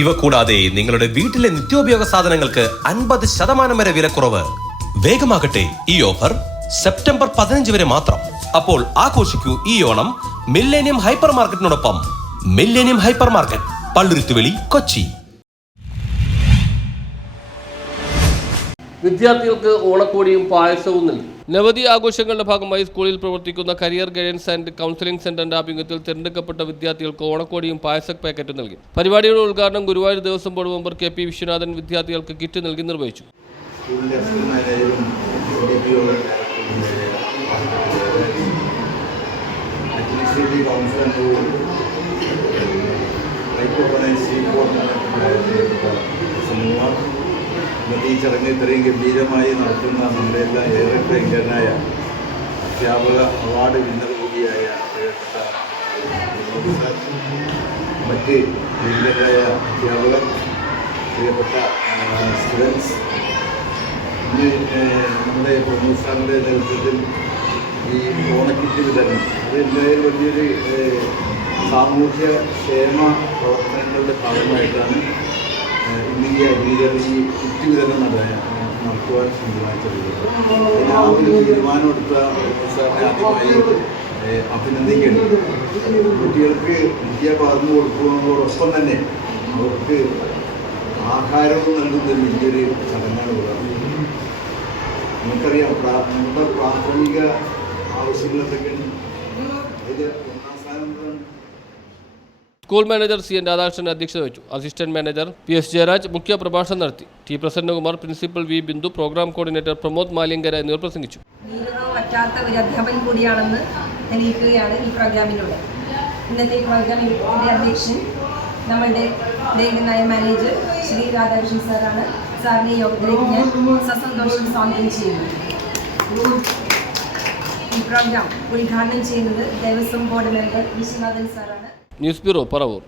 ഇവ കൂടാതെ നിങ്ങളുടെ വീട്ടിലെ നിത്യോപയോഗ സാധനങ്ങൾക്ക് അൻപത് ശതമാനം വരെ വിലക്കുറവ്. വേഗമാകട്ടെ ഈ ഓഫർ സെപ്റ്റംബർ പതിനഞ്ച് വരെ മാത്രം. അപ്പോൾ ആഘോഷിക്കൂ ഈ Onam millennium hyper മാർക്കറ്റിനോടൊപ്പം millennium hyper market Palluruthuveli Kochi. വിദ്യാർത്ഥികൾക്ക് ഓണക്കോടിയും പായസവും നൽകി. നവതി ആഘോഷങ്ങളുടെ ഭാഗമായി സ്കൂളിൽ പ്രവർത്തിക്കുന്ന കരിയർ ഗൈഡൻസ് ആൻഡ് കൗൺസിലിംഗ് സെന്ററിന്റെ ആഭിമുഖ്യത്തിൽ തിരഞ്ഞെടുക്കപ്പെട്ട വിദ്യാർത്ഥികൾക്ക് ഓണക്കോടിയും പായസ പാക്കറ്റും നൽകി. പരിപാടിയുടെ ഉദ്ഘാടനം Guruvayur Devaswom board member K P Viswanathan വിദ്യാർത്ഥികൾക്ക് കിറ്റ് നൽകി നിർവഹിച്ചു. ഓർഗനൈസ് സമൂഹം ഇന്നത്തെ ഈ ചടങ്ങ് ഇത്രയും ഗംഭീരമായി നടത്തുന്ന നമ്മുടെ എല്ലാം ഏറെ പ്രിയങ്കരനായ അധ്യാപക അവാർഡ് വിന്നർ കൂടിയായ മറ്റ് പ്രിയങ്കരായ അധ്യാപകർ പ്രിയപ്പെട്ട സ്റ്റുഡൻസ് ഇന്ന് നമ്മുടെ പ്രമോദ് സാറിന്റെ നേതൃത്വത്തിൽ ഈ ഓണക്കിറ്റ് വിതരണം. അത് എന്തായാലും വലിയൊരു സാമൂഹ്യ ക്ഷേമ പ്രവർത്തനങ്ങളുടെ ഭാഗമായിട്ടാണ് അംഗീകാരം ഈ കിറ്റ് വിതരണം നട- നടത്തുവാൻ തീരുമാനിച്ചിട്ടുള്ളത് ആ ഒരു തീരുമാനമെടുത്ത ആദ്യമായി ഏഹ്, അഭിനന്ദിക്കുന്നു കുട്ടികൾക്ക് വിദ്യ പകർന്നു കൊടുക്കുന്നതോടൊപ്പം തന്നെ അവർക്ക് ആഹാരവും നൽകുന്ന വലിയൊരു ചടങ്ങാണ് ഉള്ളത്. നമുക്കറിയാം നമ്മുടെ പ്രാഥമിക ആവശ്യങ്ങളെന്തൊക്കെയാണ്? അതിൽ ഒന്നാം സ്ഥാനം? School manager C N Radhakrishnan അധ്യക്ഷത വഹിച്ചു. Assistant manager P S Jayaraj മുഖ്യ പ്രഭാഷണം നടത്തി. T Prasannakumar principal V Bindu programme coordinator Pramod Malinkara എന്നിവർ പ്രസംഗിച്ചു. പറ്റാത്ത ഒരു അധ്യാപകൻ കൂടിയാണെന്ന് തെളിയിക്കുകയാണ് ഈ പ്രോഗ്രാമിലൂടെ. ഇന്നത്തെ പ്രോഗ്രാമിന്റെ അധ്യക്ഷൻ നമ്മളുടെ ലേഖനായ മാനേജർ ശ്രീ രാധാകൃഷ്ണൻ സാറാണ്. സാറിന്റെ യോഗത്തിലേക്ക് ഞാൻ സസന്തോഷം സ്വാഗതം ചെയ്യുന്നു. ഈ പ്രോഗ്രാം ഉദ്ഘാടനം ചെയ്യുന്നത് ദേവസ്വം ബോർഡ് മെമ്പർ വിശ്വനാഥൻ സാറാണ്. News bureau Paravur